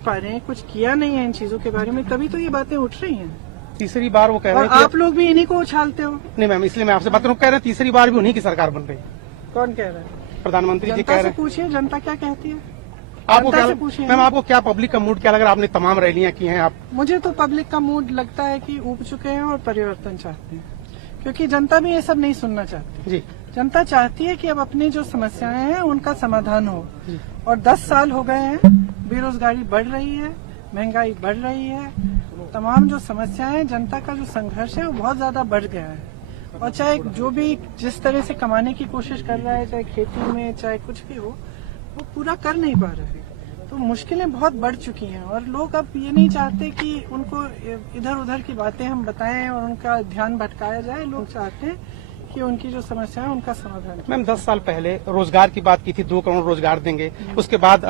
पा रहे हैं, कुछ किया नहीं है इन चीजों के बारे में, तभी तो ये बातें उठ रही हैं। तीसरी बार वो कह रहे और हैं आप लोग भी इन्हीं को उछालते हो। नहीं मैम, इसलिए मैं आपसे बात करूँ, कह रहे हैं तीसरी बार भी उन्हीं की सरकार बन रही है। कौन कह रहा है? प्रधानमंत्री जी कह जनता रहे से हैं। पूछिए जनता क्या कहती है। आपको जनता क्या से पूछिए। मैम, आपको क्या पब्लिक का मूड क्या लग रहा है? आपने तमाम रैलियां की हैं आप। मुझे तो पब्लिक का मूड लगता है कि ऊब चुके हैं और परिवर्तन चाहते हैं, क्योंकि जनता भी ये सब नहीं सुनना चाहती। जी जनता चाहती है कि अब अपनी जो समस्याएं हैं उनका समाधान हो। और 10 साल हो गए हैं, बेरोजगारी बढ़ रही है, महंगाई बढ़ रही है, तमाम जो समस्याएं हैं, जनता का जो संघर्ष है वो बहुत ज्यादा बढ़ गया है। और चाहे जो भी जिस तरह से कमाने की कोशिश कर रहा है, चाहे खेती में चाहे कुछ भी हो, वो पूरा कर नहीं पा रहा है। तो मुश्किलें बहुत बढ़ चुकी हैं और लोग अब ये नहीं चाहते कि उनको इधर उधर की बातें हम बताएं और उनका ध्यान भटकाया जाए। लोग चाहते हैं कि उनकी जो समस्या है उनका समाधान। मैम 10 साल पहले रोजगार की बात की थी, 2 करोड़ रोजगार देंगे। उसके बाद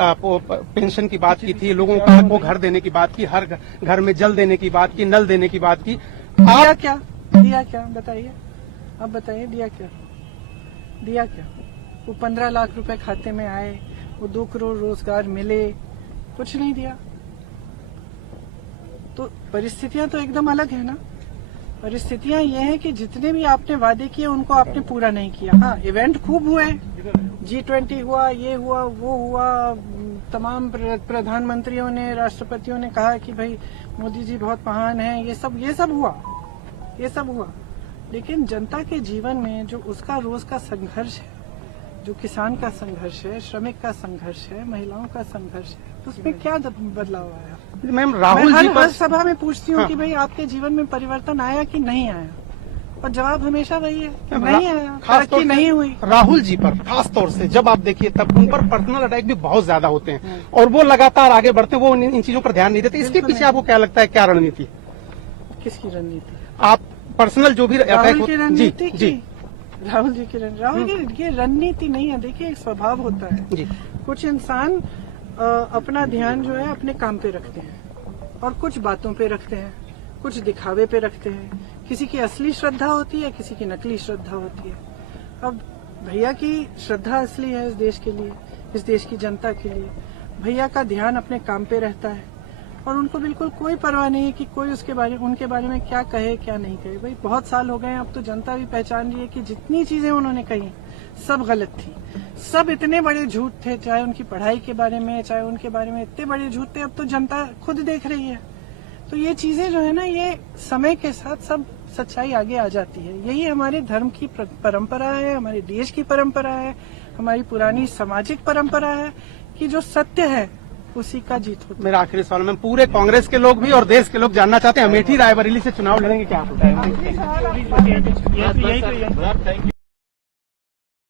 पेंशन की बात की थी, लोगों को घर देने की बात की, हर घर में जल देने की बात की, नल देने की बात की। दिया क्या? दिया क्या बताइए, अब बताइए दिया क्या? दिया क्या? वो 15 लाख रुपए खाते में आए, वो 2 करोड़ रोजगार मिले, कुछ नहीं दिया। तो परिस्थितियां तो एकदम अलग है ना। परिस्थितियां ये हैं कि जितने भी आपने वादे किए उनको आपने पूरा नहीं किया। हाँ, इवेंट खूब हुए, G20 हुआ, ये हुआ, वो हुआ, तमाम प्रधानमंत्रियों ने, राष्ट्रपतियों ने कहा कि भाई मोदी जी बहुत महान हैं, ये सब हुआ। लेकिन जनता के जीवन में जो उसका रोज का संघर्ष है, जो किसान का संघर्ष है, श्रमिक का संघर्ष है, महिलाओं का संघर्ष है, तो उसमें क्या बदलाव आया? मैम राहुल जी हर सभा में पूछती हूँ कि भाई आपके जीवन में परिवर्तन आया कि नहीं आया, और जवाब हमेशा वही है कि नहीं आया, तरक्की नहीं हुई। राहुल जी पर खास तौर से जब आप देखिए तब उन पर पर्सनल अटैक भी बहुत ज्यादा होते हैं और वो लगातार आगे बढ़ते हैं, वो इन चीजों पर ध्यान नहीं देते। इसके पीछे आपको क्या लगता है, क्या रणनीति? किसकी रणनीति? आप पर्सनल जो भी राहुल की रणनीति जी राहुल जी की ये रणनीति नहीं है। देखिए, एक स्वभाव होता है जी। कुछ इंसान अपना ध्यान जो है अपने काम पे रखते हैं और कुछ बातों पे रखते हैं, कुछ दिखावे पे रखते हैं। किसी की असली श्रद्धा होती है, किसी की नकली श्रद्धा होती है। अब भैया की श्रद्धा असली है इस देश के लिए, इस देश की जनता के लिए। भैया का ध्यान अपने काम पे रहता है और उनको बिल्कुल कोई परवाह नहीं है कि कोई उनके बारे में क्या कहे क्या नहीं कहे। भाई बहुत साल हो गए, अब तो जनता भी पहचान रही है कि जितनी चीजें उन्होंने कही सब गलत थी, सब इतने बड़े झूठ थे, चाहे उनकी पढ़ाई के बारे में, चाहे उनके बारे में, इतने बड़े झूठ थे। अब तो जनता खुद देख रही है। तो ये चीजें जो है ना, ये समय के साथ सब सच्चाई आगे आ जाती है। यही हमारे धर्म की परंपरा है, हमारे देश की परंपरा है, हमारी पुरानी सामाजिक परंपरा है कि जो सत्य है उसी का जीत होता है। मेरा आखिरी सवाल में पूरे कांग्रेस के लोग भी और देश के लोग जानना चाहते हैं, अमेठी रायबरेली से चुनाव लड़ेंगे क्या?